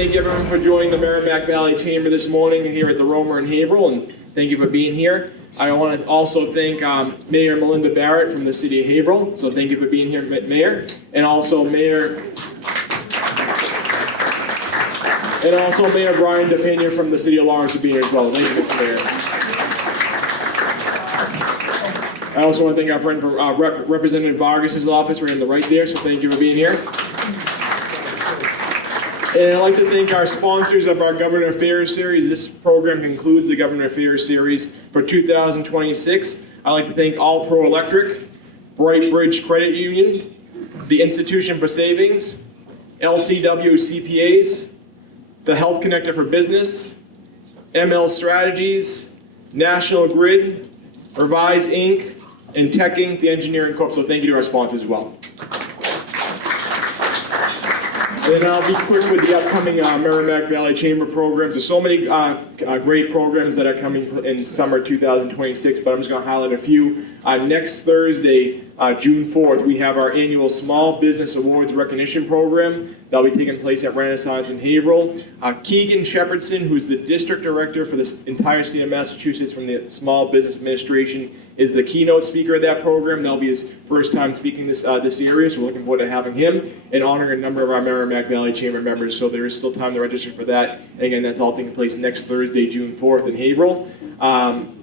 thank everyone for joining the Merrimack Valley Chamber this morning here at the Roma in Haverhill, and thank you for being here. I want to also thank Mayor Melinda Barrett from the City of Haverhill, so thank you for being here, Mayor, and also Mayor Brian DePena from the City of Lawrence for being here as well. Thank you, Mr. Mayor. I also want to thank our friend Representative Vargas' office right in the right there, so thank you for being here. And I'd like to thank our sponsors of our Government Affairs Series. This program concludes the Government Affairs Series for 2026. I'd like to thank All Pro Electric, Bright Bridge Credit Union, the Institution for Savings, LCW CPAs, the Health Connector for Business, ML Strategies, National Grid, Revise Inc., and Tech Inc., the Engineering Corp. So thank you to our sponsors as well. And I'll be quick with the upcoming Merrimack Valley Chamber programs. There's so many great programs that are coming in summer 2026, but I'm just going to highlight a few. Next Thursday, June 4th, we have our annual Small Business Awards Recognition Program. That'll be taking place at Renaissance in Haverhill. Keegan Shepherdson, who's the District Director for the entire state of Massachusetts from the Small Business Administration, is the keynote speaker of that program. That'll be his first time speaking this area, so we're looking forward to having him and honoring a number of our Merrimack Valley Chamber members. So there is still time to register for that. And again, that's all taking place next Thursday, June 4th in Haverhill.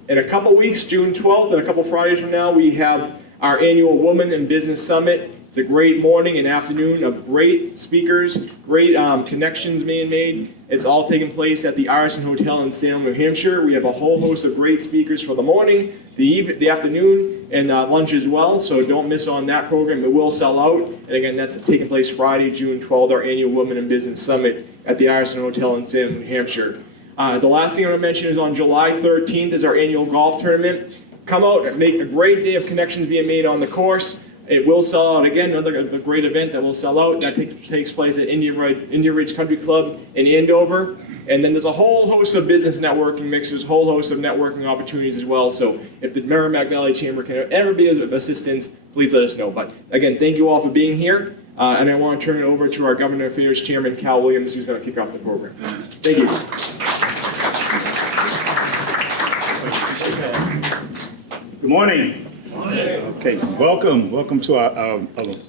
In a couple weeks, June 12th, and a couple Fridays from now, we have our annual Women in Business Summit. It's a great morning and afternoon of great speakers, great connections being made. It's all taking place at the Arison Hotel in Salem, New Hampshire. We have a whole host of great speakers for the morning, the afternoon, and lunch as well. So don't miss on that program. It will sell out. And again, that's taking place Friday, June 12th, our annual Women in Business Summit at the Arison Hotel in Salem, New Hampshire. The last thing I want to mention is on July 13th is our annual golf tournament. Come out and make a great day of connections being made on the course. It will sell out again, another great event that will sell out. That takes place at Indian Ridge Country Club in Andover. And then there's a whole host of business networking mixers, whole host of networking opportunities as well. So if the Merrimack Valley Chamber can ever be of assistance, please let us know. But again, thank you all for being here. And I want to turn it over to our Government Affairs Chairman, Cal Williams, who's going to kick off the program. Thank you. Good morning. Okay, welcome to our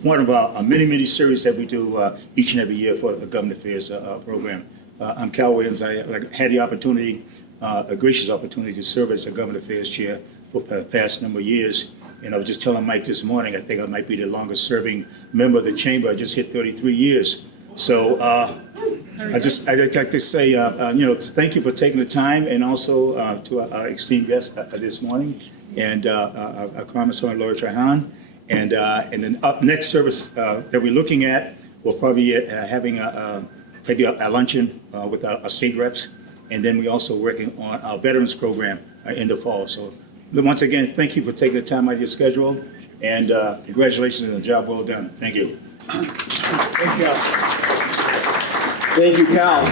one of our many series that we do each and every year for the Government Affairs program. I'm Cal Williams. I had the opportunity, a gracious opportunity, to serve as the Government Affairs Chair for the past number of years. And I was just telling Mike this morning, I think I might be the longest serving member of the Chamber. I just hit 33 years. So I'd like to say, thank you for taking the time, and also to our esteemed guest this morning, and our Congresswoman Lori Trahan. And then up next service that we're looking at, we'll probably be having maybe a luncheon with our state reps. And then we're also working on our veterans program in the fall. So once again, thank you for taking the time out of your schedule, and congratulations on a job well done. Thank you. Thanks, Cal. Thank you, Cal.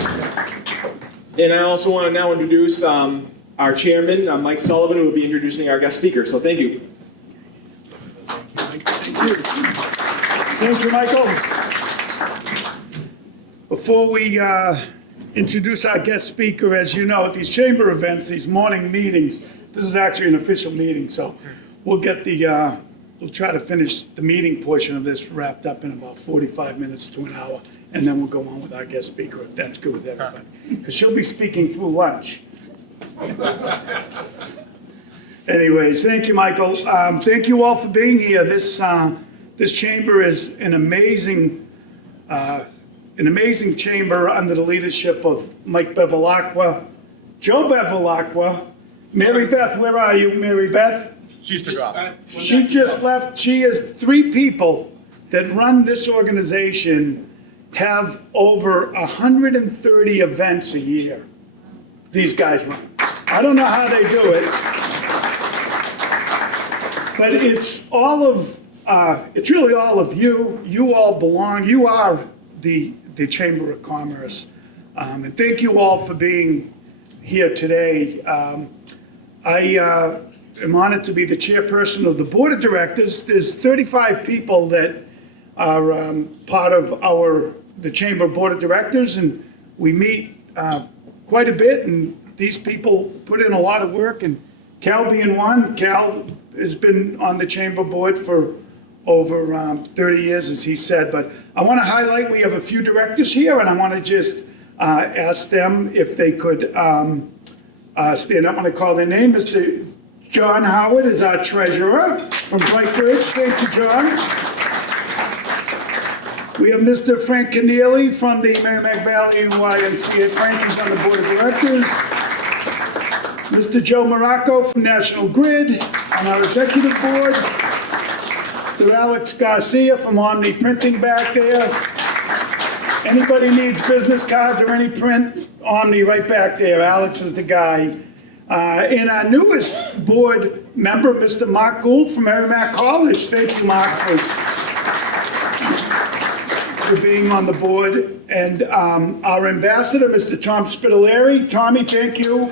And I also want to now introduce our chairman, Mike Sullivan, who will be introducing our guest speaker. So thank you. Thank you, Michael. Before we introduce our guest speaker, as you know, at these chamber events, these morning meetings, this is actually an official meeting, so we'll get we'll try to finish the meeting portion of this wrapped up in about 45 minutes to an hour, and then we'll go on with our guest speaker, if that's good with everybody. Because she'll be speaking through lunch. Anyways, thank you, Michael. Thank you all for being here. This chamber is an amazing chamber under the leadership of Mike Bevilacqua, Joe Bevilacqua, Mary Beth. Where are you, Mary Beth? She just left. She is 3 people that run this organization, have over 130 events a year. These guys run. I don't know how they do it, but it's really all of you. You all belong. You are the Chamber of Commerce, and thank you all for being here today. I am honored to be the chairperson of the board of directors. There's 35 people that are part of the Chamber board of directors, and we meet quite a bit, and these people put in a lot of work, and Cal being one. Cal has been on the chamber board for over 30 years, as he said, but I want to highlight, we have a few directors here, and I want to just ask them if they could stand up when I call their name. Mr. John Howard is our treasurer from Brightbridge. Thank you, John. We have Mr. Frank Keneally from the Merrimack Valley YMCA. Frank is on the board of directors. Mr. Joe Morocco from National Grid on our executive board. Mr. Alex Garcia from Omni Printing back there. Anybody needs business cards or any print, Omni right back there. Alex is the guy. And our newest board member, Mr. Mark Gould from Merrimack College. Thank you, Mark, for being on the board. And our ambassador, Mr. Tom Spitaleri. Tommy, thank you.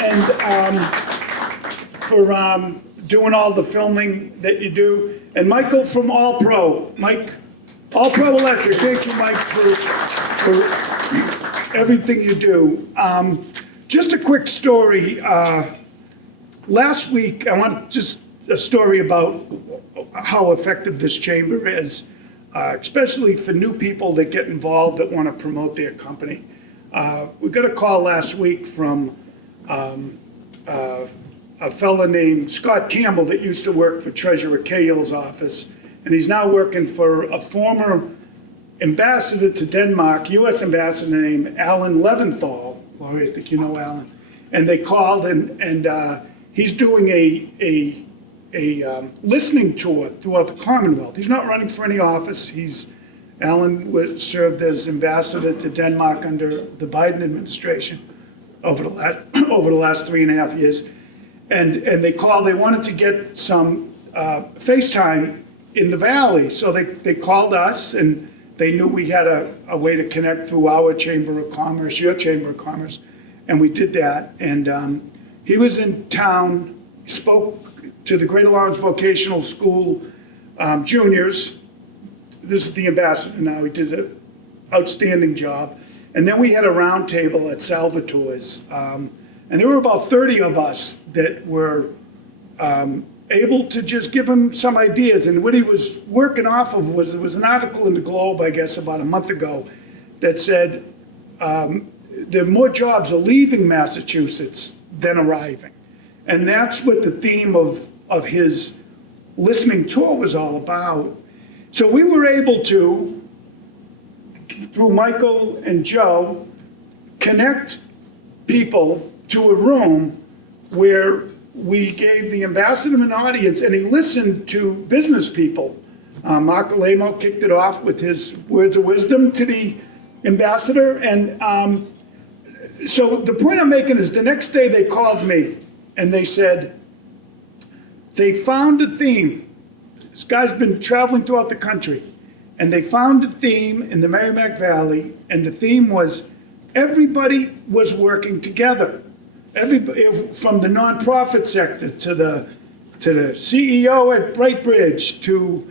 And for doing all the filming that you do. And Michael from All Pro. Mike, All Pro Electric. Thank you, Mike, for everything you do. Just a quick story. Last week, I want just a story about how effective this chamber is, especially for new people that get involved that want to promote their company. We got a call last week from a fella named Scott Campbell that used to work for Treasurer Cahill's office, and he's now working for a former ambassador to Denmark, U.S. ambassador named Alan Leventhal. Well, I think you know Alan. And they called, and he's doing a listening tour throughout the Commonwealth. He's not running for any office. Alan served as ambassador to Denmark under the Biden administration over the last 3.5 years. And they called, they wanted to get some FaceTime in the Valley. So they called us, and they knew we had a way to connect through our Chamber of Commerce, your Chamber of Commerce, and we did that. And he was in town, spoke to the Greater Lawrence Vocational School juniors. This is the ambassador now. He did an outstanding job. And then we had a round table at Salvatore's. And there were about 30 of us that were able to just give him some ideas. And what he was working off of was, there was an article in the Globe, I guess, about a month ago that said there more jobs are leaving Massachusetts than arriving. And that's what the theme of his listening tour was all about. So we were able to, through Michael and Joe, connect people to a room where we gave the ambassador an audience, and he listened to business people. Mark Alemo kicked it off with his words of wisdom to the ambassador. And so the point I'm making is, the next day they called me and they said they found a theme. This guy's been traveling throughout the country, and they found a theme in the Merrimack Valley, and the theme was everybody was working together. Everybody, from the nonprofit sector to the CEO at Brightbridge to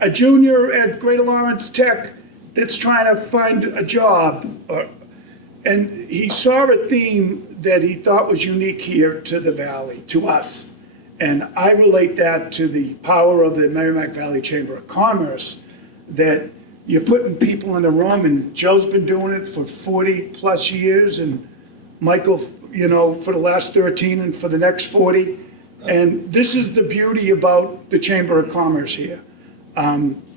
a junior at Greater Lawrence Tech that's trying to find a job. And he saw a theme that he thought was unique here to the Valley, to us. And I relate that to the power of the Merrimack Valley Chamber of Commerce, that you're putting people in a room, and Joe's been doing it for 40 plus years, and Michael, for the last 13 and for the next 40. And this is the beauty about the Chamber of Commerce here.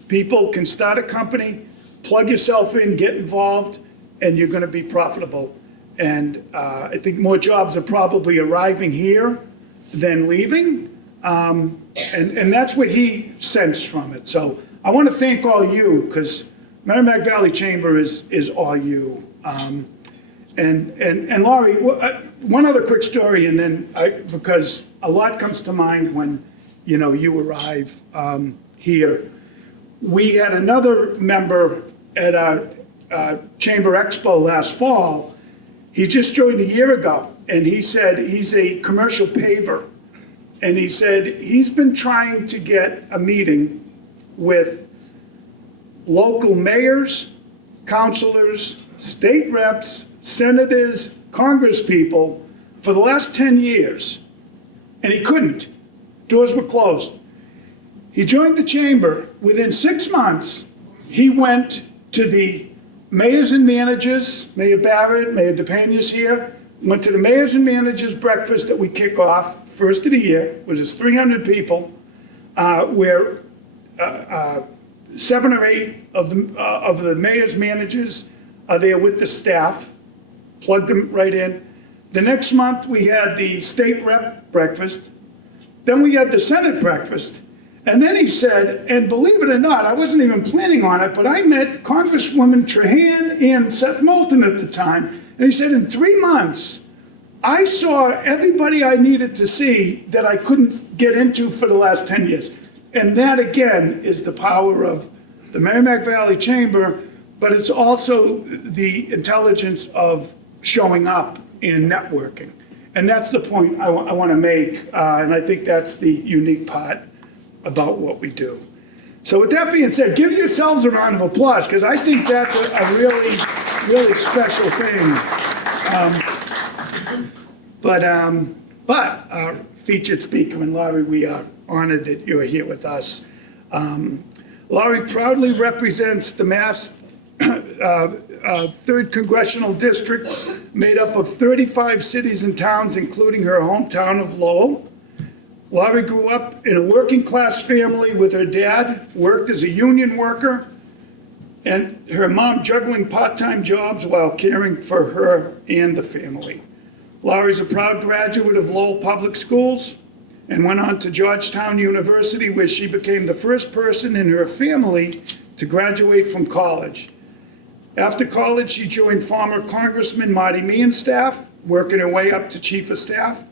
People can start a company, plug yourself in, get involved, and you're gonna be profitable. And I think more jobs are probably arriving here than leaving. And that's what he sensed from it. So I want to thank all you, because Merrimack Valley Chamber is all you. And Lori, one other quick story, and then because a lot comes to mind when you arrive here. We had another member at our Chamber Expo last fall. He just joined a year ago, and he said he's a commercial paver. And he said he's been trying to get a meeting with local mayors, councilors, state reps, senators, congresspeople for the last 10 years. And he couldn't. Doors were closed. He joined the chamber. Within 6 months, he went to the mayors and managers, Mayor Barrett, Mayor DePena's here, went to the mayors and managers breakfast that we kick off first of the year, which is 300 people, where 7 or 8 of the mayor's managers are there with the staff, plugged them right in. The next month, we had the state rep breakfast. Then we had the Senate breakfast. And then he said, and believe it or not, I wasn't even planning on it, but I met Congresswoman Trahan and Seth Moulton at the time. And he said, in 3 months, I saw everybody I needed to see that I couldn't get into for the last 10 years. And that, again, is the power of the Merrimack Valley Chamber, but it's also the intelligence of showing up and networking. And that's the point I want to make, and I think that's the unique part about what we do. So with that being said, give yourselves a round of applause, because I think that's a really, really special thing. But our featured speaker, and Lori, we are honored that you're here with us. Lori proudly represents the Mass 3rd Congressional District, made up of 35 cities and towns, including her hometown of Lowell. Lori grew up in a working-class family with her dad, worked as a union worker, and her mom juggling part-time jobs while caring for her and the family. Lori's a proud graduate of Lowell Public Schools and went on to Georgetown University, where she became the first person in her family to graduate from college. After college, she joined former Congressman Marty Meehan's staff, working her way up to Chief of Staff.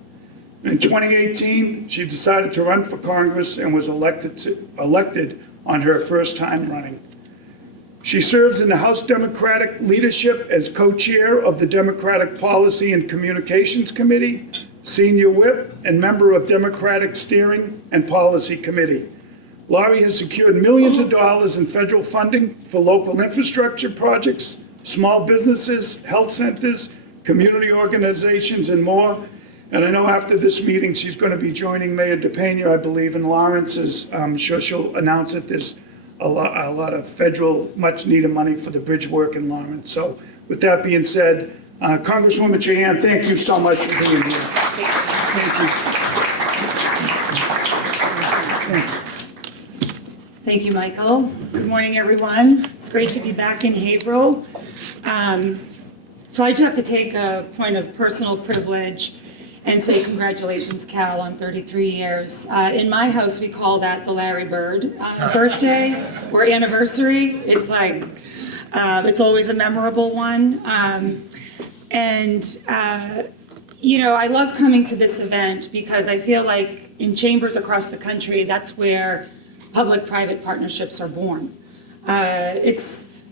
In 2018, she decided to run for Congress and was elected on her first time running. She serves in the House Democratic leadership as co-chair of the Democratic Policy and Communications Committee, senior whip, and member of Democratic Steering and Policy Committee. Lori has secured millions of dollars in federal funding for local infrastructure projects, small businesses, health centers, community organizations, and more. And I know after this meeting, she's going to be joining Mayor DePena, I believe, in Lawrence. I'm sure she'll announce that there's a lot of federal much-needed money for the bridge work in Lawrence. So with that being said, Congresswoman Trahan, thank you so much for being here. Thank you. Thank you, Michael. Good morning, everyone. It's great to be back in Haverhill. So I just have to take a point of personal privilege and say congratulations, Cal, on 33 years. In my house, we call that the Larry Bird birthday or anniversary. It's like, it's always a memorable one. You know, I love coming to this event because I feel like in chambers across the country, that's where public-private partnerships are born.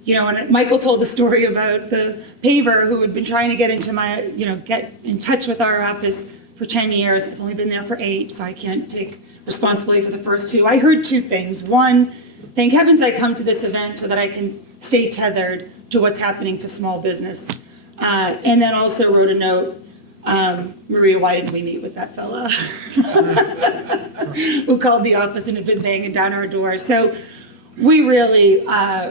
You know, and Michael told the story about the paver who had been trying to get into my, get in touch with our office for 10 years. I've only been there for 8, so I can't take responsibility for the first 2. I heard 2 things. One, thank heavens I come to this event so that I can stay tethered to what's happening to small business. And then also wrote a note, Maria, why didn't we meet with that fella? Who called the office and had been banging down our door. So we really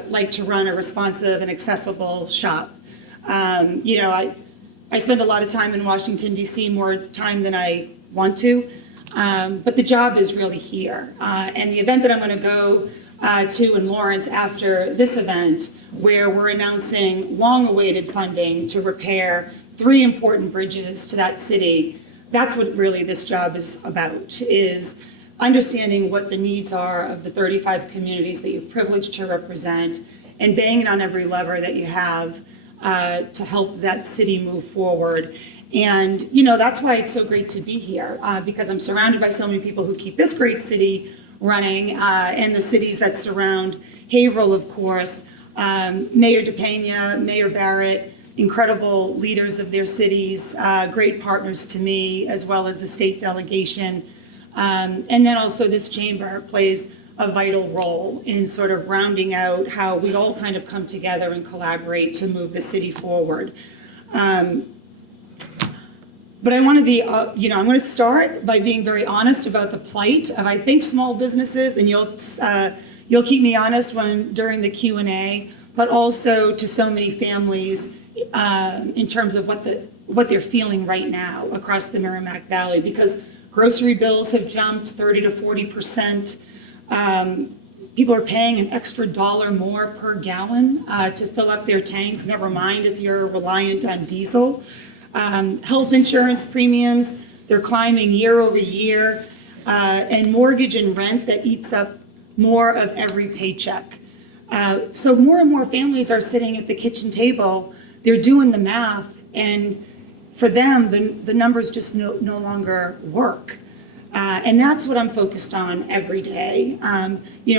like to run a responsive and accessible shop. I spend a lot of time in Washington, D.C., more time than I want to, but the job is really here. And the event that I'm going to go to in Lawrence after this event, where we're announcing long-awaited funding to repair 3 important bridges to that city, that's what really this job is about, is understanding what the needs are of the 35 communities that you're privileged to represent and banging on every lever that you have to help that city move forward. And, that's why it's so great to be here, because I'm surrounded by so many people who keep this great city running, and the cities that surround Haverhill, of course, Mayor DePena, Mayor Barrett, incredible leaders of their cities, great partners to me, as well as the state delegation. And then also this chamber plays a vital role in sort of rounding out how we all kind of come together and collaborate to move the city forward. But I want to be, I'm going to start by being very honest about the plight of, I think, small businesses, and you'll keep me honest during the Q&A, but also to so many families in terms of what they're feeling right now across the Merrimack Valley, because grocery bills have jumped 30 to 40%. People are paying an extra $1 more per gallon to fill up their tanks, never mind if you're reliant on diesel. Health insurance premiums, they're climbing year over year, and mortgage and rent that eats up more of every paycheck. So more and more families are sitting at the kitchen table, they're doing the math, and for them, the numbers just no longer work. And that's what I'm focused on every day.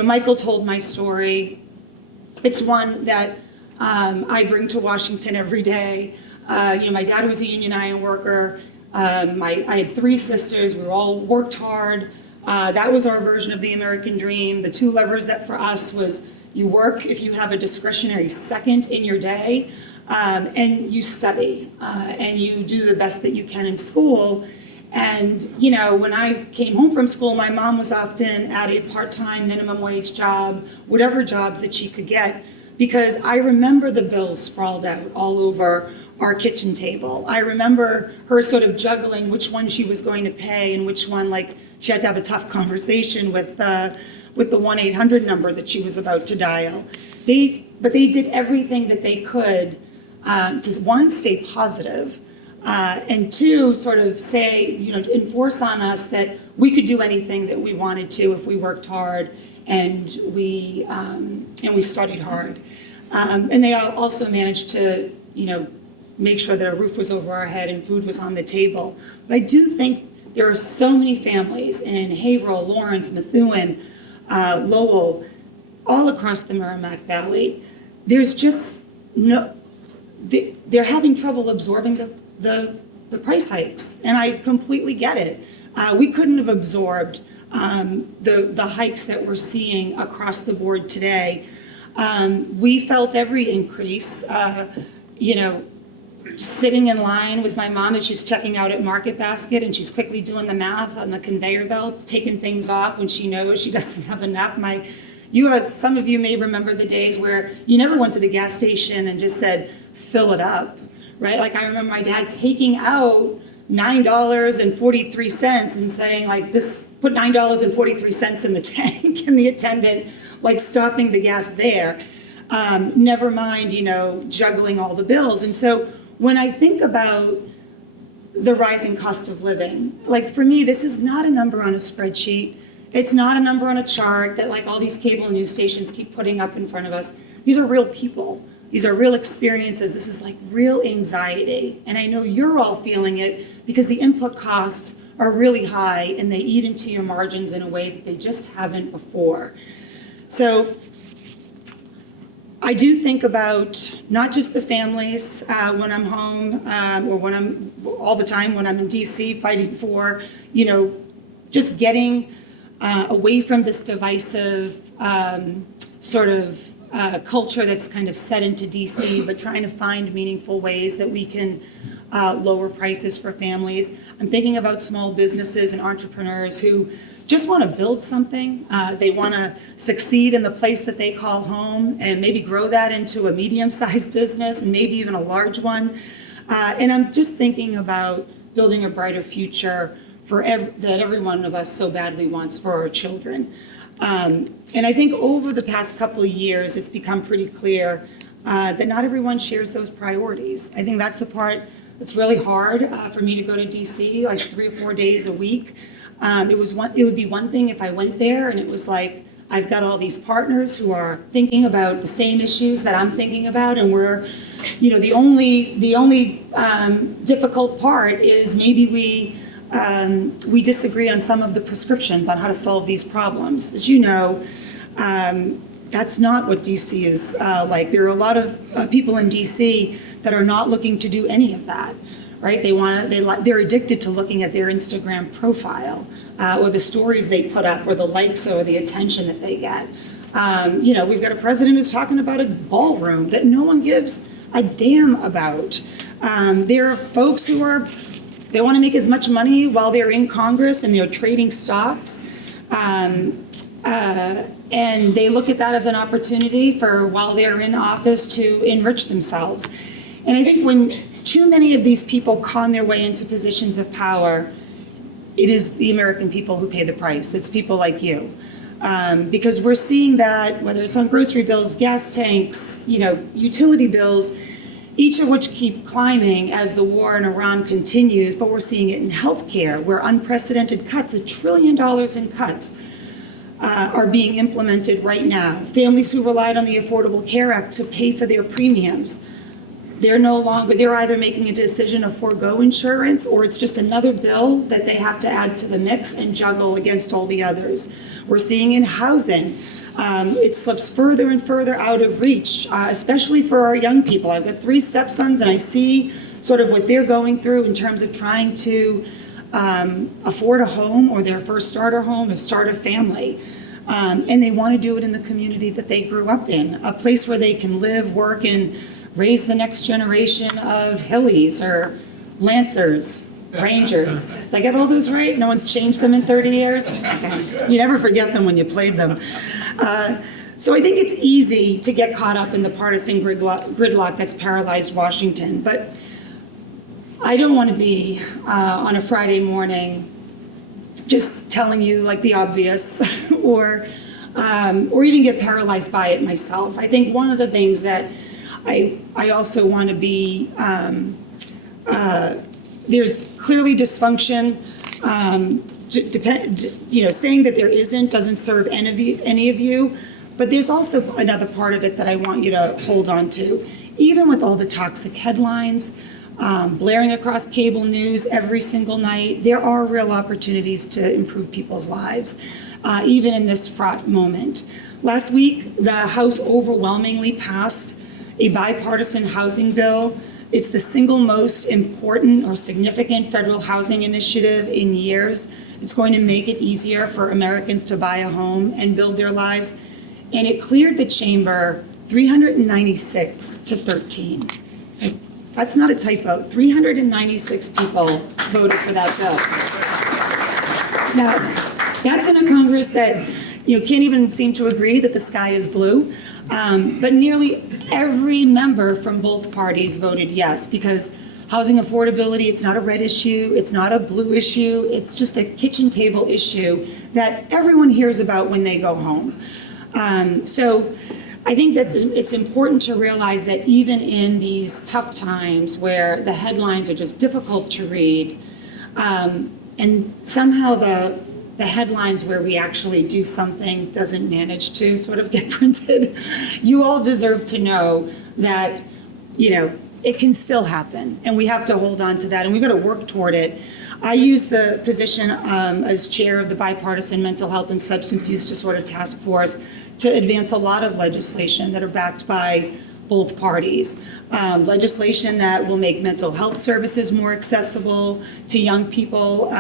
Michael told my story. It's one that I bring to Washington every day. My dad was a union iron worker. I had 3 sisters. We all worked hard. That was our version of the American dream. The 2 levers that for us was you work if you have a discretionary second in your day, and you study, and you do the best that you can in school. And, when I came home from school, my mom was often at a part-time minimum wage job, whatever jobs that she could get, because I remember the bills sprawled out all over our kitchen table. I remember her sort of juggling which one she was going to pay and which one, like, she had to have a tough conversation with the 1-800 number that she was about to dial. But they did everything that they could to, 1, stay positive, and 2, sort of say, enforce on us that we could do anything that we wanted to if we worked hard and we studied hard. And they also managed to, make sure that a roof was over our head and food was on the table. But I do think there are so many families in Haverhill, Lawrence, Methuen, Lowell, all across the Merrimack Valley. There's just they're having trouble absorbing the price hikes, and I completely get it. We couldn't have absorbed the hikes that we're seeing across the board today. We felt every increase, sitting in line with my mom as she's checking out at Market Basket, and she's quickly doing the math on the conveyor belt, taking things off when she knows she doesn't have enough. Some of you may remember the days where you never went to the gas station and just said, fill it up, right? Like, I remember my dad taking out $9.43 and saying, like, this, put $9.43 in the tank, and the attendant, like, stopping the gas there. Never mind, juggling all the bills. And so when I think about the rising cost of living, like, for me, this is not a number on a spreadsheet. It's not a number on a chart that, like, all these cable news stations keep putting up in front of us. These are real people. These are real experiences. This is like real anxiety. And I know you're all feeling it because the input costs are really high and they eat into your margins in a way that they just haven't before. So I do think about not just the families when I'm home or when I'm all the time when I'm in DC fighting for, just getting away from this divisive sort of culture that's kind of set into DC, but trying to find meaningful ways that we can lower prices for families. I'm thinking about small businesses and entrepreneurs who just want to build something. They want to succeed in the place that they call home and maybe grow that into a medium-sized business and maybe even a large one. And I'm just thinking about building a brighter future that every one of us so badly wants for our children. And I think over the past couple of years, it's become pretty clear that not everyone shares those priorities. I think that's the part that's really hard for me to go to DC like 3 or 4 days a week. It would be one thing if I went there and it was like, I've got all these partners who are thinking about the same issues that I'm thinking about, and we're, the only difficult part is maybe we disagree on some of the prescriptions on how to solve these problems. As you know, that's not what DC is like. There are a lot of people in DC that are not looking to do any of that. right? They're addicted to looking at their Instagram profile, or the stories they put up, or the likes, or the attention that they get. We've got a president who's talking about a ballroom that no one gives a damn about. There are folks who they want to make as much money while they're in Congress and they're trading stocks. And they look at that as an opportunity for while they're in office to enrich themselves. And I think when too many of these people con their way into positions of power, it is the American people who pay the price. It's people like you. Because we're seeing that, whether it's on grocery bills, gas tanks, utility bills, each of which keep climbing as the war in Iran continues, but we're seeing it in healthcare, where unprecedented cuts, $1 trillion in cuts, are being implemented right now. Families who relied on the Affordable Care Act to pay for their premiums, they're either making a decision to forego insurance, or it's just another bill that they have to add to the mix and juggle against all the others. We're seeing in housing, it slips further and further out of reach, especially for our young people. I've got 3 stepsons, and I see sort of what they're going through in terms of trying to afford a home, or their first starter home, or start a family. And they want to do it in the community that they grew up in, a place where they can live, work, and raise the next generation of Hillies or Lancers, Rangers. Did I get all those right? No one's changed them in 30 years? Okay. You never forget them when you played them. So I think it's easy to get caught up in the partisan gridlock that's paralyzed Washington. But I don't want to be on a Friday morning just telling you like the obvious or even get paralyzed by it myself. I think one of the things that I also want to be, there's clearly dysfunction. Saying that there isn't doesn't serve any of you, but there's also another part of it that I want you to hold on to. Even with all the toxic headlines, blaring across cable news every single night, there are real opportunities to improve people's lives, even in this fraught moment. Last week, the House overwhelmingly passed a bipartisan housing bill. It's the single most important or significant federal housing initiative in years. It's going to make it easier for Americans to buy a home and build their lives. And it cleared the chamber 396 to 13. That's not a typo. 396 people voted for that bill. Now, that's in a Congress that can't even seem to agree that the sky is blue. But nearly every member from both parties voted yes, because housing affordability, it's not a red issue, it's not a blue issue, it's just a kitchen table issue that everyone hears about when they go home. So I think that it's important to realize that even in these tough times where the headlines are just difficult to read, and somehow the headlines where we actually do something doesn't manage to sort of get printed, you all deserve to know that, it can still happen, and we have to hold on to that, and we've got to work toward it. I use the position as chair of the Bipartisan Mental Health and Substance Use Disorder Task Force to advance a lot of legislation that are backed by both parties. Legislation that will make mental health services more accessible to young people,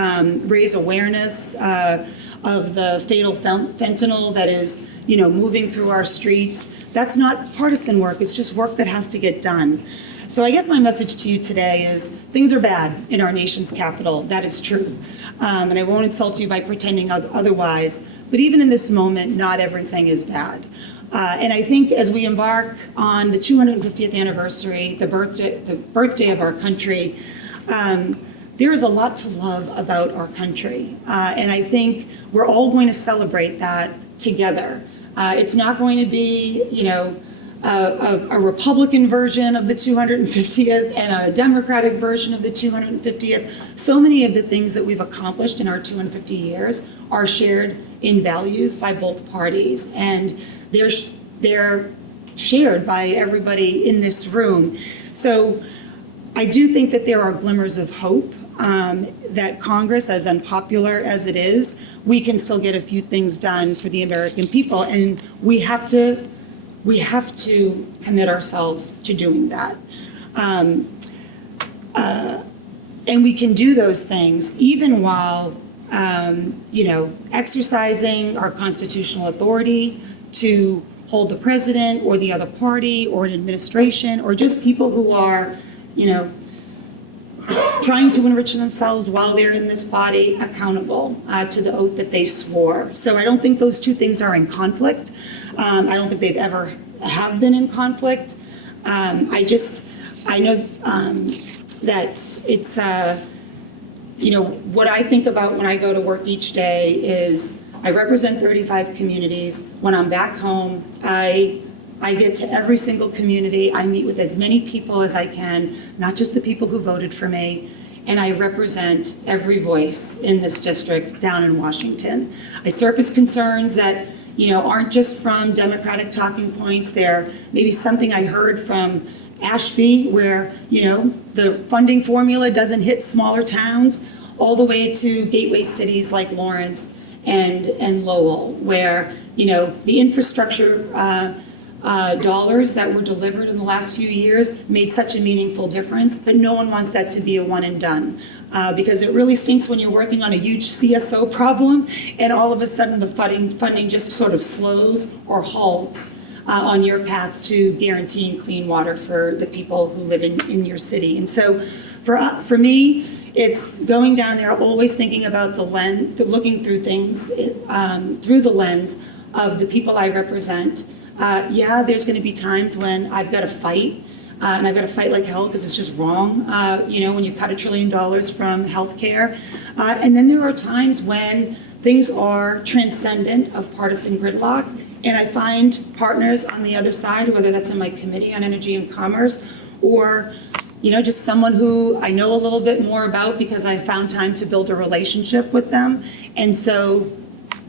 raise awareness of the fatal fentanyl that is, moving through our streets. That's not partisan work, it's just work that has to get done. So I guess my message to you today is things are bad in our nation's capital. That is true. And I won't insult you by pretending otherwise. But even in this moment, not everything is bad. And I think as we embark on the 250th anniversary, the birthday of our country, there is a lot to love about our country. And I think we're all going to celebrate that together. It's not going to be, a Republican version of the 250th and a Democratic version of the 250th. So many of the things that we've accomplished in our 250 years are shared in values by both parties, and they're shared by everybody in this room. So I do think that there are glimmers of hope, that Congress, as unpopular as it is, we can still get a few things done for the American people, and we have to commit ourselves to doing that. And we can do those things even while, exercising our constitutional authority to hold the president or the other party or an administration or just people who are, trying to enrich themselves while they're in this body accountable to the oath that they swore. So I don't think those two things are in conflict. I don't think they've ever have been in conflict. I know that it's, what I think about when I go to work each day is I represent 35 communities. When I'm back home, I get to every single community. I meet with as many people as I can, not just the people who voted for me, and I represent every voice in this district down in Washington. I surface concerns that, aren't just from Democratic talking points. They're maybe something I heard from Ashby where, the funding formula doesn't hit smaller towns, all the way to gateway cities like Lawrence and Lowell, where, the infrastructure dollars that were delivered in the last few years made such a meaningful difference, but no one wants that to be a one and done. Because it really stinks when you're working on a huge CSO problem and all of a sudden the funding just sort of slows or halts on your path to guaranteeing clean water for the people who live in your city. And so for me, it's going down there, always thinking about looking through things through the lens of the people I represent. There's going to be times when I've got to fight, and I've got to fight like hell because it's just wrong, when you cut $1 trillion from healthcare. And then there are times when things are transcendent of partisan gridlock, and I find partners on the other side, whether that's in my Committee on Energy and Commerce or just someone who I know a little bit more about because I found time to build a relationship with them. And so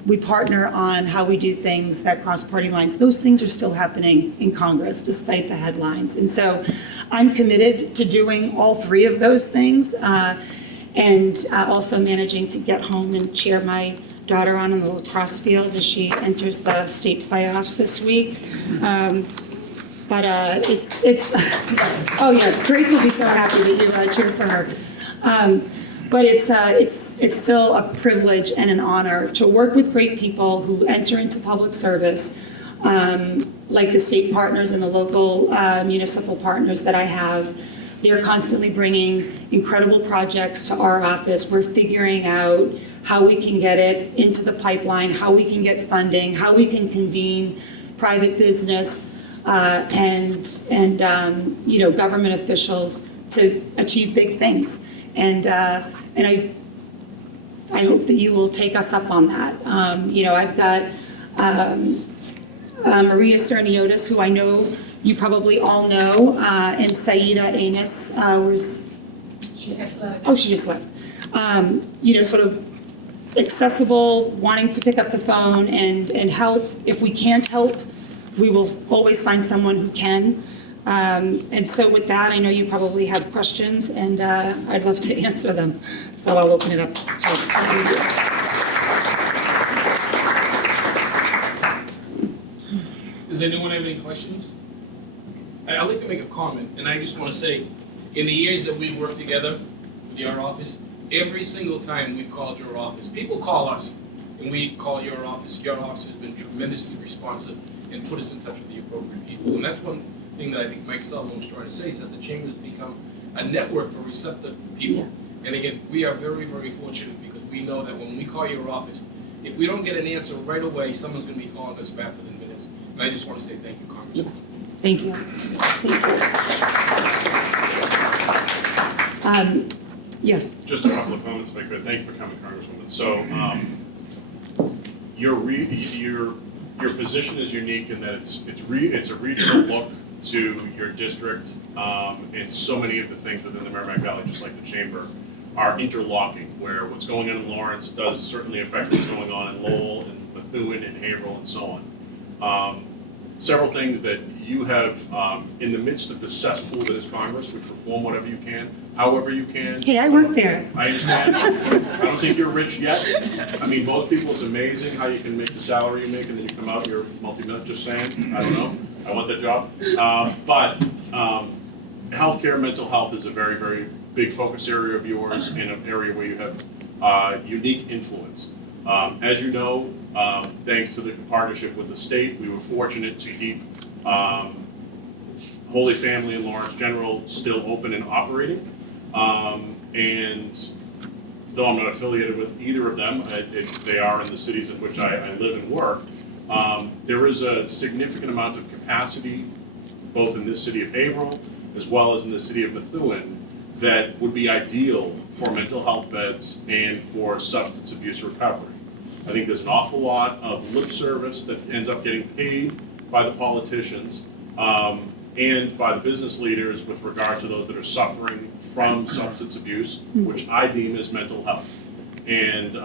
we partner on how we do things that cross party lines. Those things are still happening in Congress despite the headlines. And so I'm committed to doing all three of those things and also managing to get home and cheer my daughter on the lacrosse field as she enters the state playoffs this week. But it's oh yes, Grace will be so happy that you cheer for her. But it's still a privilege and an honor to work with great people who enter into public service, like the state partners and the local municipal partners that I have. They're constantly bringing incredible projects to our office. We're figuring out how we can get it into the pipeline, how we can get funding, how we can convene private business and government officials to achieve big things. And I hope that you will take us up on that. I've got Maria Cerniotis, who I know you probably all know, and Saida Anis, she just left. Sort of accessible, wanting to pick up the phone and help. If we can't help, we will always find someone who can. And so with that, I know you probably have questions, and I'd love to answer them. So I'll open it up. Does anyone have any questions? I'd like to make a comment, and I just want to say, in the years that we've worked together with your office, every single time we've called your office, people call us, and we call your office. Your office has been tremendously responsive and put us in touch with the appropriate people. And that's one thing that I think Mike Sullivan was trying to say, is that the chamber has become a network for receptive people. Yeah. And again, we are very, very fortunate because we know that when we call your office, if we don't get an answer right away, someone's going to be calling us back within minutes. And I just want to say thank you, Congresswoman. Thank you. Thank you. Yes. Just a couple of comments, if I could. Thank you for coming, Congresswoman. So, your position is unique in that it's a regional look to your district, and so many of the things within the Merrimack Valley, just like the chamber, are interlocking. Where what's going on in Lawrence does certainly affect what's going on in Lowell and Methuen and Haverhill and so on. Several things that you have in the midst of the cesspool that is Congress, which reform whatever you can, however you can. Hey, I work there. I understand. I don't think you're rich yet. I mean, most people, it's amazing how you can make the salary you make and then you come out, you're multi-million, just saying. I don't know. I want that job. But healthcare, mental health is a very, very big focus area of yours and an area where you have unique influence. As you know, thanks to the partnership with the state, we were fortunate to keep Holy Family and Lawrence General still open and operating. And though I'm not affiliated with either of them, they are in the cities in which I live and work, there is a significant amount of capacity, both in this city of Haverhill as well as in the city of Methuen, that would be ideal for mental health beds and for substance abuse recovery. I think there's an awful lot of lip service that ends up getting paid by the politicians and by the business leaders with regard to those that are suffering from substance abuse, which I deem as mental health. And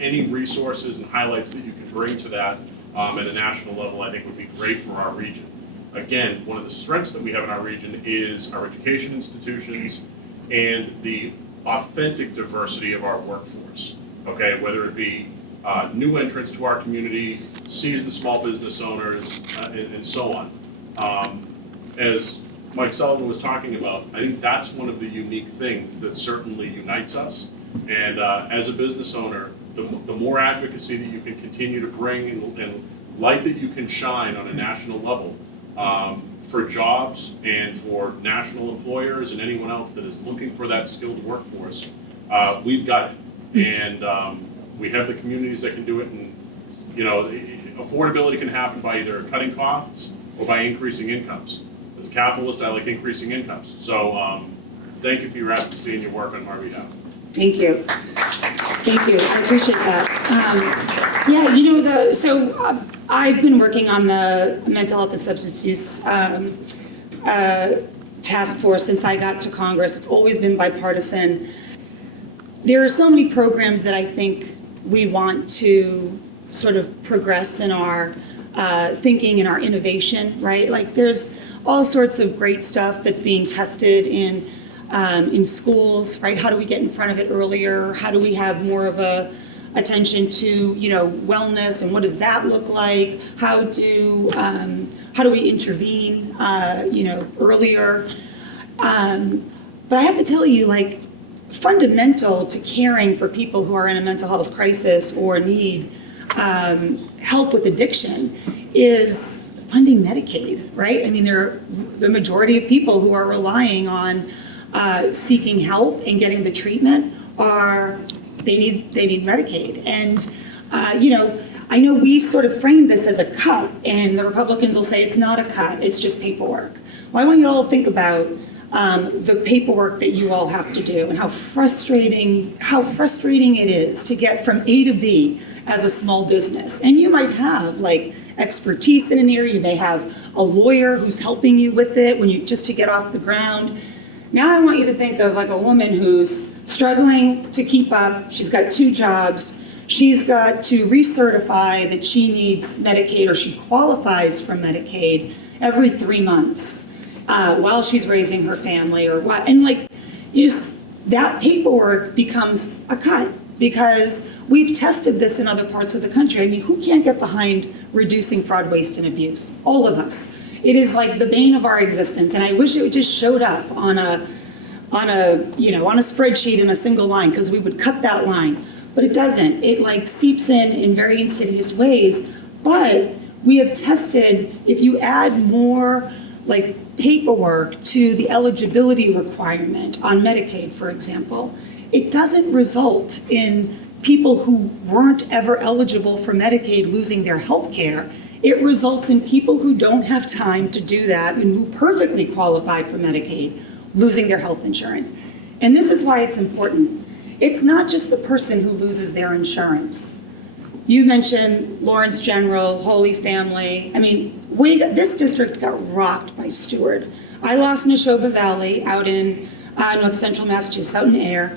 any resources and highlights that you can bring to that at a national level, I think would be great for our region. Again, one of the strengths that we have in our region is our education institutions and the authentic diversity of our workforce. Okay, whether it be new entrants to our community, seasoned small business owners, and so on. As Mike Sullivan was talking about, I think that's one of the unique things that certainly unites us. And as a business owner, the more advocacy that you can continue to bring and light that you can shine on a national level for jobs and for national employers and anyone else that is looking for that skilled workforce, we've got it. And we have the communities that can do it, and affordability can happen by either cutting costs or by increasing incomes. As a capitalist, I like increasing incomes. So thank you for your advocacy and your work on our behalf. Thank you. Thank you. I appreciate that. I've been working on the mental health and substance use task force since I got to Congress. It's always been bipartisan. There are so many programs that I think we want to sort of progress in our thinking and our innovation, right? Like there's all sorts of great stuff that's being tested in schools, right? How do we get in front of it earlier? How do we have more of a attention to, wellness and what does that look like? How do we intervene, earlier? But I have to tell you, like, fundamental to caring for people who are in a mental health crisis or need help with addiction is funding Medicaid, right? I mean, the majority of people who are relying on seeking help and getting the treatment they need Medicaid. And I know we sort of frame this as a cut, and the Republicans will say it's not a cut, it's just paperwork. Well, I want you all to think about the paperwork that you all have to do and how frustrating it is to get from A to B as a small business. And you might have like expertise in an area, you may have a lawyer who's helping you with it just to get off the ground. Now I want you to think of like a woman who's struggling to keep up, she's got 2 jobs, she's got to recertify that she needs Medicaid or she qualifies for Medicaid every 3 months. While she's raising her family or what, and that paperwork becomes a cut because we've tested this in other parts of the country. I mean, who can't get behind reducing fraud, waste, and abuse? All of us. It is like the bane of our existence, and I wish it just showed up on a spreadsheet in a single line because we would cut that line, but it doesn't. It like seeps in very insidious ways. But we have tested if you add more like paperwork to the eligibility requirement on Medicaid, for example, it doesn't result in people who weren't ever eligible for Medicaid losing their health care. It results in people who don't have time to do that and who perfectly qualify for Medicaid losing their health insurance. And this is why it's important. It's not just the person who loses their insurance. You mentioned Lawrence General, Holy Family. I mean, this district got rocked by Stewart. I lost Neshoba Valley out in north central Massachusetts, out in Air.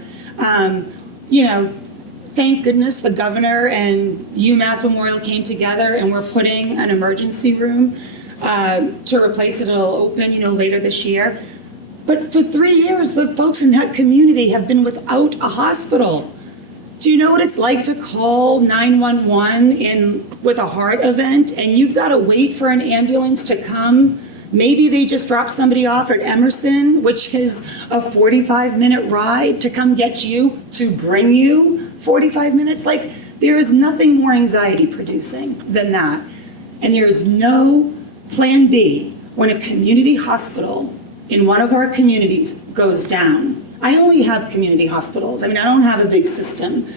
Thank goodness the governor and UMass Memorial came together and we're putting an emergency room to replace it. It'll open, later this year. But for 3 years, the folks in that community have been without a hospital. Do you know what it's like to call 911 with a heart event and you've got to wait for an ambulance to come Maybe they just drop somebody off at Emerson, which is a 45-minute ride to come get you, to bring you 45 minutes. Like, there is nothing more anxiety producing than that. And there is no plan B when a community hospital in one of our communities goes down. I only have community hospitals. I mean, I don't have a big system.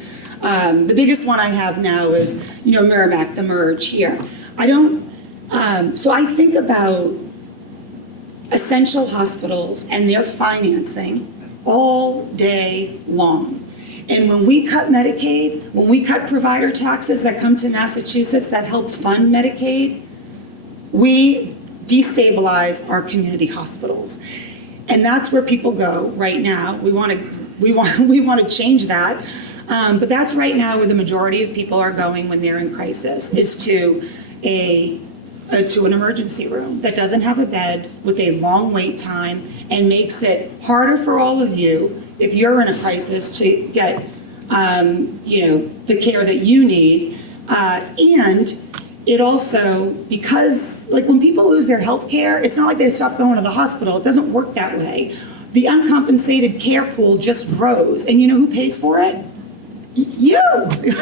The biggest one I have now is, Merrimack, the merge here. So I think about essential hospitals and their financing all day long. And when we cut Medicaid, when we cut provider taxes that come to Massachusetts that helps fund Medicaid, we destabilize our community hospitals. And that's where people go right now. We want to change that. But that's right now where the majority of people are going when they're in crisis, is to an emergency room that doesn't have a bed, with a long wait time, and makes it harder for all of you, if you're in a crisis, to get the care that you need. And it also, because when people lose their health care, it's not like they stop going to the hospital. It doesn't work that way. The uncompensated care pool just grows. And you know who pays for it? You,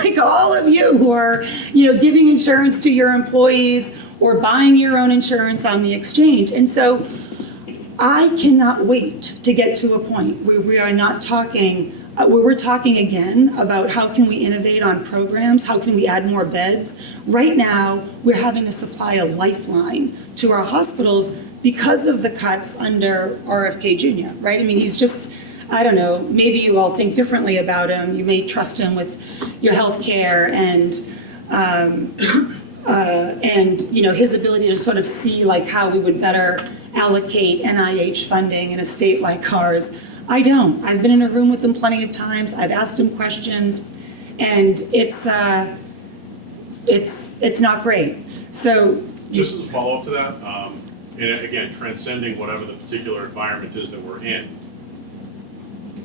like all of you who are, giving insurance to your employees or buying your own insurance on the exchange. And so I cannot wait to get to a point where we are not talking, where we're talking again about how can we innovate on programs, how can we add more beds. Right now, we're having to supply a lifeline to our hospitals because of the cuts under RFK Jr., right? I mean, he's just, I don't know, maybe you all think differently about him. You may trust him with your health care and his ability to sort of see how we would better allocate NIH funding in a state like ours. I don't. I've been in a room with him plenty of times. I've asked him questions, and it's not great. So just as a follow-up to that, and again, transcending whatever the particular environment is that we're in,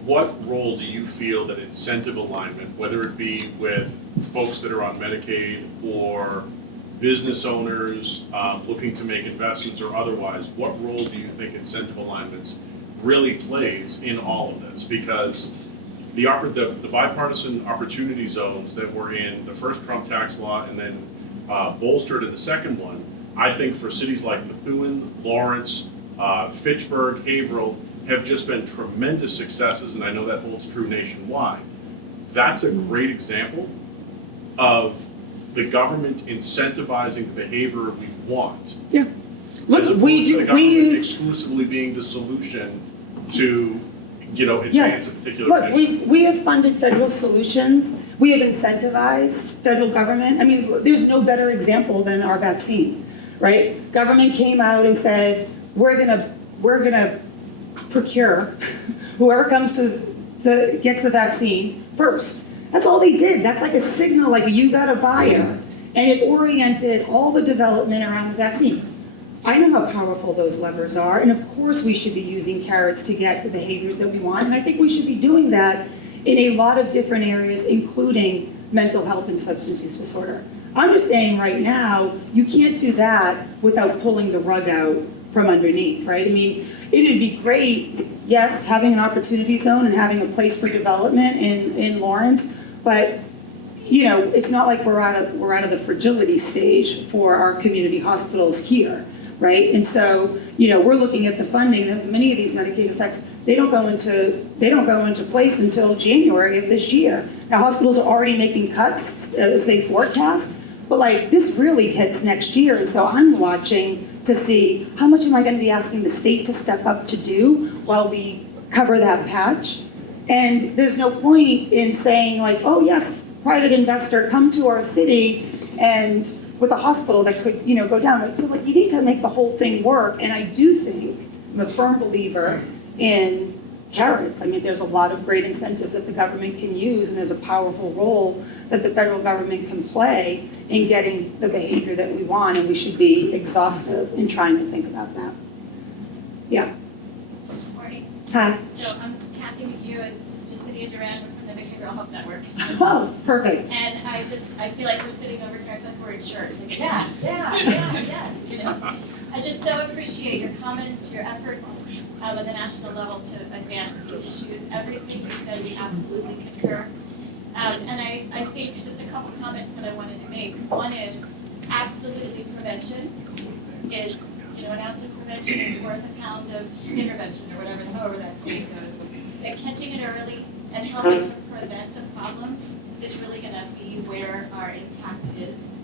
what role do you feel that incentive alignment, whether it be with folks that are on Medicaid or business owners looking to make investments or otherwise, what role do you think incentive alignments really plays in all of this? Because the bipartisan opportunity zones that were in the first Trump tax law and then bolstered in the second one, I think for cities like Methuen, Lawrence, Fitchburg, Haverhill, have just been tremendous successes, and I know that holds true nationwide. That's a great example of the government incentivizing the behavior we want. Yeah. Look, As opposed we to the do. government We use. exclusively being the solution to, advance a particular Look, mission. we have funded federal solutions. We have incentivized federal government. I mean, there's no better example than our vaccine, right? Government came out and said, we're gonna procure whoever gets the vaccine first. That's all they did. That's like a signal, like you got a buyer, and it oriented all the development around the vaccine. I know how powerful those levers are, and of course we should be using carrots to get the behaviors that we want, and I think we should be doing that in a lot of different areas, including mental health and substance use disorder. I'm just saying right now, you can't do that without pulling the rug out from underneath, right? I mean, it'd be great, yes, having an opportunity zone and having a place for development in Lawrence, but it's not like we're out of the fragility stage for our community hospitals here, right? And so, we're looking at the funding. Many of these Medicaid effects, they don't go into place until January of this year. Now, hospitals are already making cuts as they forecast, but this really hits next year. And so I'm watching to see how much am I going to be asking the state to step up to do while we cover that patch. And there's no point in saying oh yes, private investor, come to our city and with a hospital that could, go down. So you need to make the whole thing work. And I do think, I'm a firm believer in carrots. I mean, there's a lot of great incentives that the government can use, and there's a powerful role that the federal government can play in getting the behavior that we want, and we should be exhaustive in trying to think about that. Yeah. Morning. Hi. So I'm Kathy McHugh, and this is just City of Durand. We're from the Behavioral Health Network. Oh, perfect. And I feel like we're sitting over here, I feel like we're in church. Like, yes. I just so appreciate your comments, your efforts at the national level to advance these issues. Everything you said, we absolutely concur. And I think just a couple comments that I wanted to make. One is absolutely prevention is, an ounce of prevention is worth a pound of intervention or however that saying goes. And catching it early and helping to prevent the problems is really going to be where our impact is.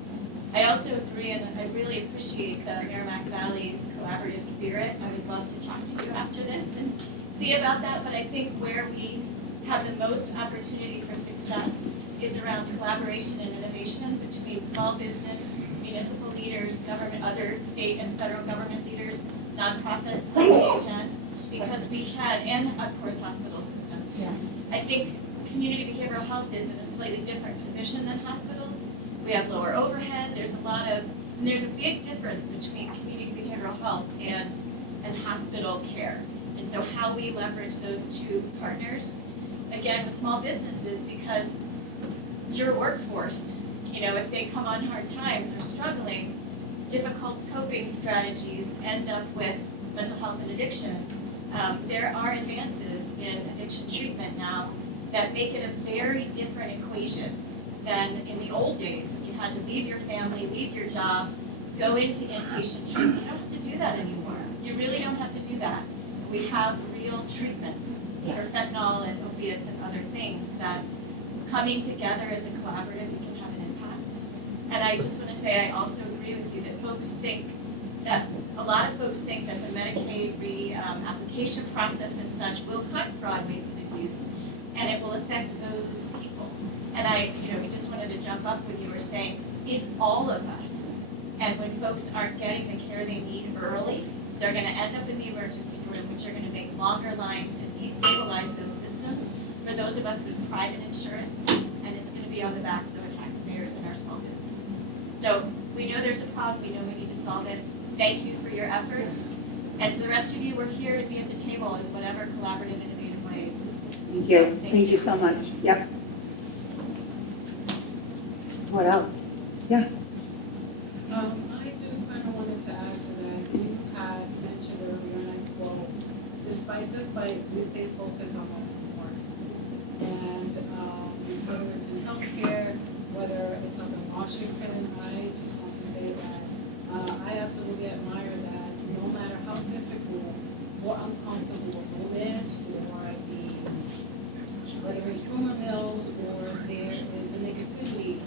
I also agree, and I really appreciate the Merrimack Valley's collaborative spirit. I would love to talk to you after this and see about that, but I think where we have the most opportunity for success is around collaboration and innovation between small business, municipal leaders, government, other state and federal government leaders, nonprofits like DHN, because we can, and of course hospital systems. Yeah. I think community behavioral health is in a slightly different position than hospitals. We have lower overhead, there's a big difference between community behavioral health and hospital care. And so how we leverage those two partners, again, with small businesses, because your workforce, if they come on hard times or struggling, difficult coping strategies end up with mental health and addiction. There are advances in addiction treatment now that make it a very different equation than in the old days when you had to leave your family, leave your job, go into inpatient treatment. You don't have to do that anymore. You really don't have to do that. We have real treatments for fentanyl and opiates and other things that coming together as a collaborative, we can have an impact. And I just want to say I also agree with you that a lot of folks think that the Medicaid application process and such will cut fraud, waste, and abuse, and it will affect those people. And we just wanted to jump up when you were saying it's all of us. And when folks aren't getting the care they need early, they're going to end up in the emergency room, which are going to make longer lines and destabilize those systems for those of us with private insurance, and it's going to be on the backs of our taxpayers and our small businesses. So we know there's a problem. We know we need to solve it. Thank you for your efforts. And to the rest of you, we're here to be at the table in whatever collaborative, innovative ways. Thank you. Thank you so much. Yep. What else? Yeah. I just kind of wanted to add to that. You had mentioned earlier, and I quote, despite the fight, we stay focused on what's important. And whether it's in healthcare, whether it's up in Washington, I just want to say that I absolutely admire that no matter how difficult or uncomfortable a room is, whether it's rumor mills or there is the negativity,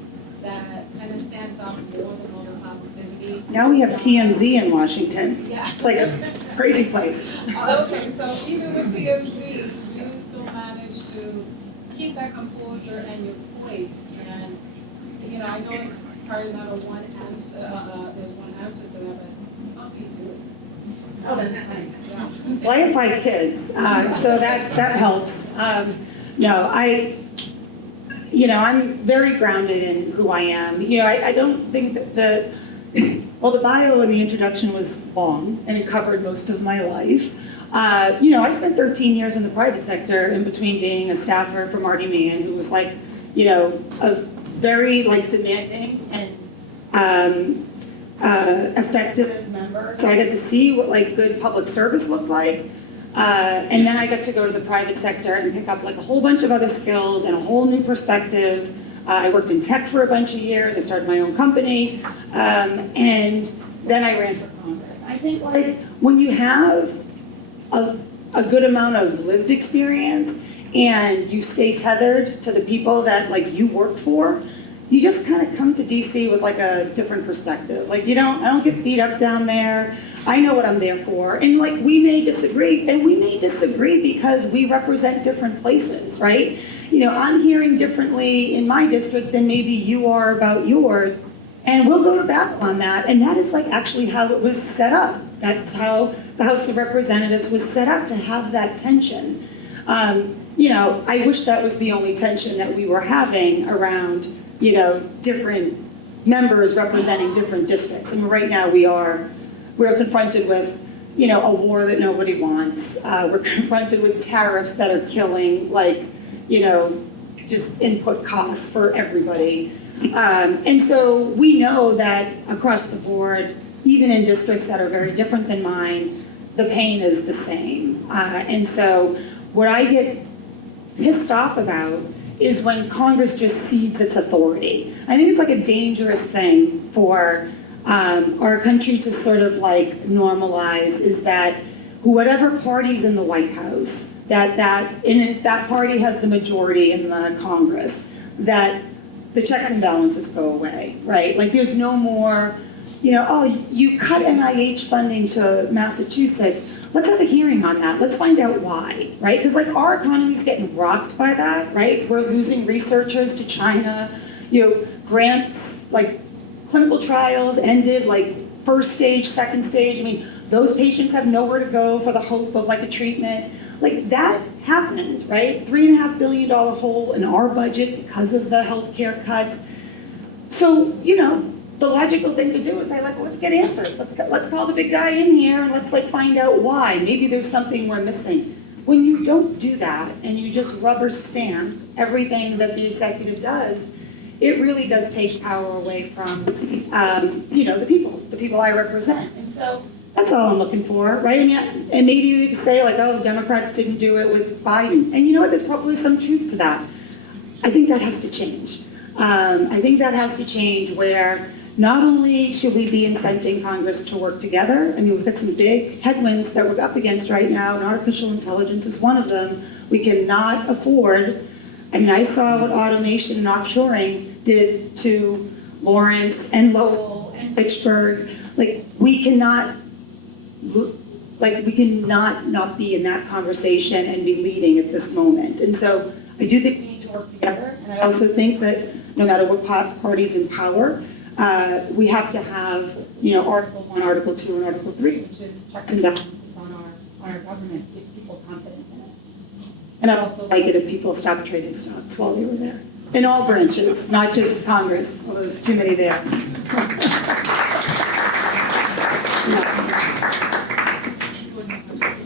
that kind of stands out more than all the positivity. Now we have TMZ in Washington. Yeah. It's it's a crazy place. Okay, so even with TMZ, you still manage to keep that composure and your poise. And, I know it's probably not there's one answer to that, but how do you do it? Oh, that's fine. Yeah. Well, I have 5 kids, so that helps. I'm very grounded in who I am. I don't think that the bio in the introduction was long, and it covered most of my life. I spent 13 years in the private sector in between being a staffer for Marty Meehan, who was a very demanding and effective member. So I got to see what good public service looked like. And then I got to go to the private sector and pick up a whole bunch of other skills and a whole new perspective. I worked in tech for a bunch of years. I started my own company. And then I ran for Congress. I think when you have a good amount of lived experience and you stay tethered to the people that you work for, you just kind of come to DC with a different perspective. I don't get beat up down there. I know what I'm there for. And we may disagree, and we may disagree because we represent different places, right? I'm hearing differently in my district than maybe you are about yours, and we'll go to battle on that. And that is actually how it was set up. That's how the House of Representatives was set up, to have that tension. I wish that was the only tension that we were having around different members representing different districts. And right now we're confronted with, a war that nobody wants. We're confronted with tariffs that are killing, just input costs for everybody. And so we know that across the board, even in districts that are very different than mine, the pain is the same. And so what I get pissed off about is when Congress just cedes its authority. I think it's like a dangerous thing for our country to sort of like normalize, is that whatever party's in the White House, if that party has the majority in the Congress, that the checks and balances go away, right? Like there's no more, oh, you cut NIH funding to Massachusetts. Let's have a hearing on that. Let's find out why, right? Because like our economy's getting rocked by that, right? We're losing researchers to China, grants, like clinical trials ended, like first stage, second stage. I mean, those patients have nowhere to go for the hope of like a treatment. Like that happened, right? $3.5 billion hole in our budget because of the healthcare cuts. So, the logical thing to do is say, like, let's get answers. Let's call the big guy in here and let's like find out why. Maybe there's something we're missing. When you don't do that and you just rubber stamp everything that the executive does, it really does take power away from, the people I represent. And so that's all I'm looking for, right? And maybe you could say like, oh, Democrats didn't do it with Biden. And you know what? There's probably some truth to that. I think that has to change. I think that has to change where not only should we be incenting Congress to work together, I mean, we've got some big headwinds that we're up against right now, and artificial intelligence is one of them. We cannot afford, I saw what automation and offshoring did to Lawrence and Lowell and Fitchburg. We cannot not be in that conversation and be leading at this moment. And so I do think we need to work together, and I also think that no matter what party's in power, we have to have, Article 1, Article 2, and Article 3, which is checks and balances on our government, gives people confidence in it. And I'd also like it if people stopped trading stocks while they were there. In all branches, not just Congress, although there's too many there.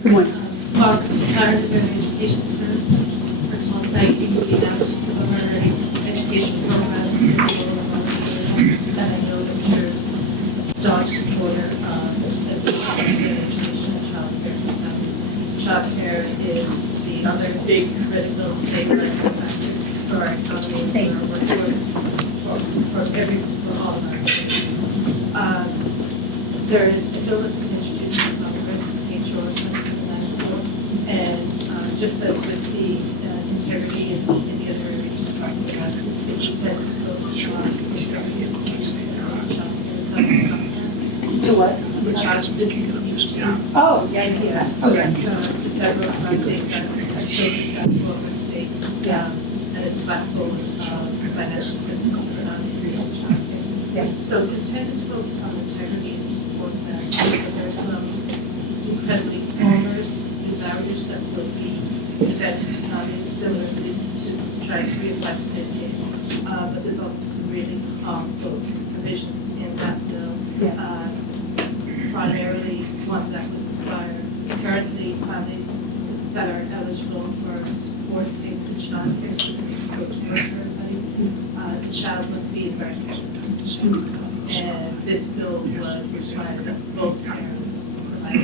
Good morning. Welcome to Haverhill Education Services. First of all, thank you for being out to some of our education programs. And I know that you're a staunch supporter of education and child care for families. Child care is the other big critical stabilizing factor for our economy and for our workforce, for all of our kids. There is a bill that's been introduced in Congress, H.R. 794, and just as with the integrity and the other areas we're talking about, it's intended to focus on To what? Oh, the idea. So it's a federal project that focuses on local states and is platform financial assistance for families and childcare. So it's intended to focus on integrity and support that. But there are some incredibly onerous new barriers that will be presented to families similarly to try to reapply for Medicaid. But there's also some really harmful provisions in that bill. Primarily one that would require currently families that are eligible for support paid for child care, so they can go to work for everybody. The child must be a American citizen. And this bill would require that both parents provide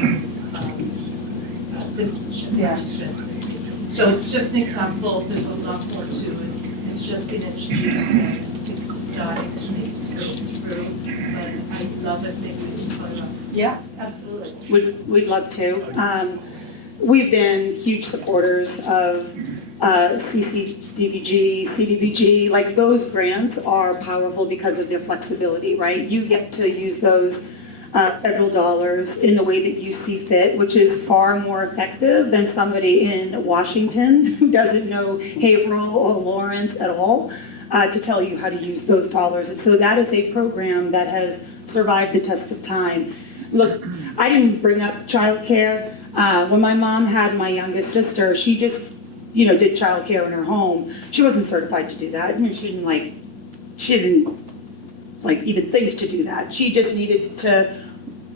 citizenship, which is residency. So it's just an example. There's a lot more to it. It's just been introduced and it's starting to make its way through. And I love it. Maybe we can talk about this. yeah, absolutely. We'd love to. We've been huge supporters of CCDBG, CDBG. Like those grants are powerful because of their flexibility, right? You get to use those federal dollars in the way that you see fit, which is far more effective than somebody in Washington who doesn't know Haverhill or Lawrence at all to tell you how to use those dollars. And so that is a program that has survived the test of time. Look, I didn't bring up childcare. When my mom had my youngest sister, she just, did childcare in her home. She wasn't certified to do that. I mean, she didn't even think to do that. She just needed to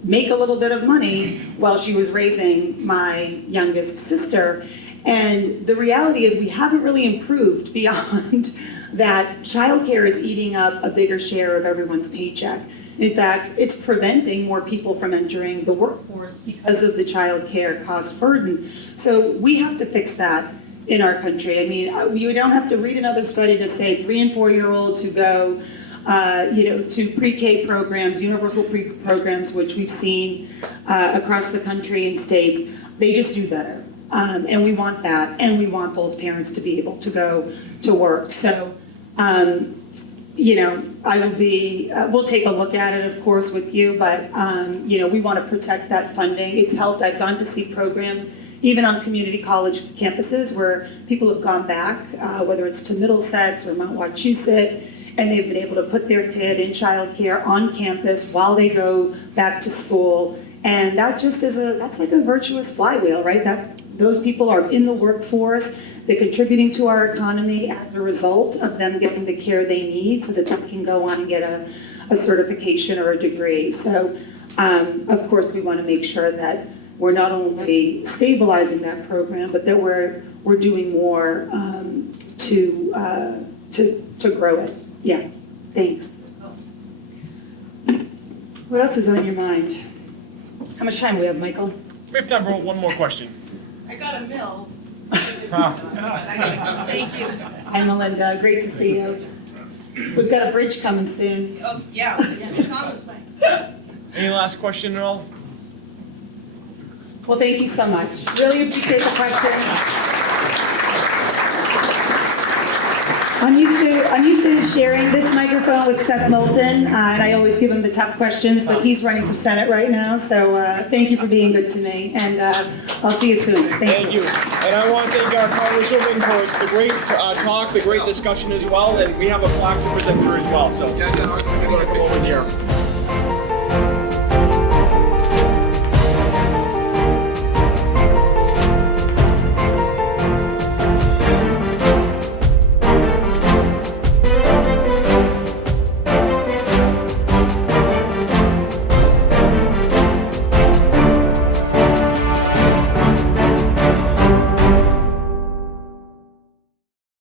make a little bit of money while she was raising my youngest sister. And the reality is we haven't really improved beyond that. Childcare is eating up a bigger share of everyone's paycheck. In fact, it's preventing more people from entering the workforce because of the child care cost burden. So we have to fix that in our country. I mean, you don't have to read another study to say 3 and 4-year-olds who go to pre-K programs, universal programs, which we've seen across the country and states, they just do better. And we want that, and we want both parents to be able to go to work. So, I will be, we'll take a look at it, of course, with you, but, we want to protect that funding. It's helped. I've gone to see programs, even on community college campuses, where people have gone back, whether it's to Middlesex or Mount Wachusett, and they've been able to put their kid in childcare on campus while they go back to school. And that just is that's like a virtuous flywheel, right? Those people are in the workforce, they're contributing to our economy as a result of them getting the care they need so that they can go on and get a certification or a degree. So, of course, we want to make sure that we're not only stabilizing that program, but that we're doing more to grow it. Yeah, thanks. What else is on your mind? How much time do we have, Michael? We have time for one more question. I got a mill. Huh. Thank you. Hi, Melinda. Great to see you. We've got a bridge coming soon. Oh, yeah, it's on its way. Any last question at all? Well, thank you so much. Really appreciate the questions. I'm used to sharing this microphone with Seth Moulton, and I always give him the tough questions, but he's running for Senate right now, so thank you for being good to me, and I'll see you soon. Thank you. And I want to thank our Congresswoman for the great talk, the great discussion as well, and we have a plaque to present her as well, so. Yeah, I got we're going to come over here.